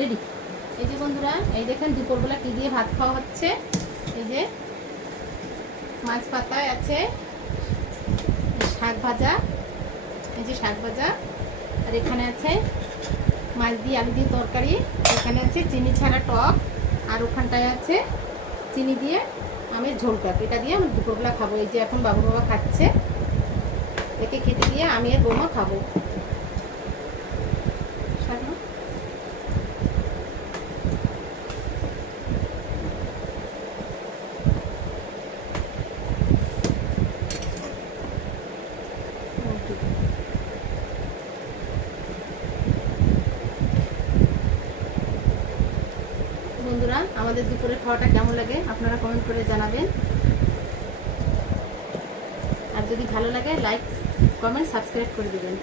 Ready. এই যে বন্ধুরা, এই দেখেন দুপুরবেলা কি দিয়ে ভাত খাওয়া হচ্ছে। এই যে মাছ পাতায় আছে শাক ভাজা, এই যে শাক ভাজা, আর এখানে আছে মাছ দিয়ে আলু দিয়ে তরকারি, এখানে আছে চিনি ছাড়া টক, আর ওখানটায় আছে চিনি দিয়ে আমের ঝোল টক। এটা দিয়ে আমি দুপুরবেলা খাবো। এই যে এখন বাবু বাবা খাচ্ছে, একে খেতে দিয়ে আমি আর বৌমা খাবো। বন্ধুরা, আমাদের দুপুরে খাওয়াটা কেমন লাগে আপনারা কমেন্ট করে জানাবেন। আর যদি ভালো লাগে লাইক, কমেন্ট, সাবস্ক্রাইব করে দেবেন।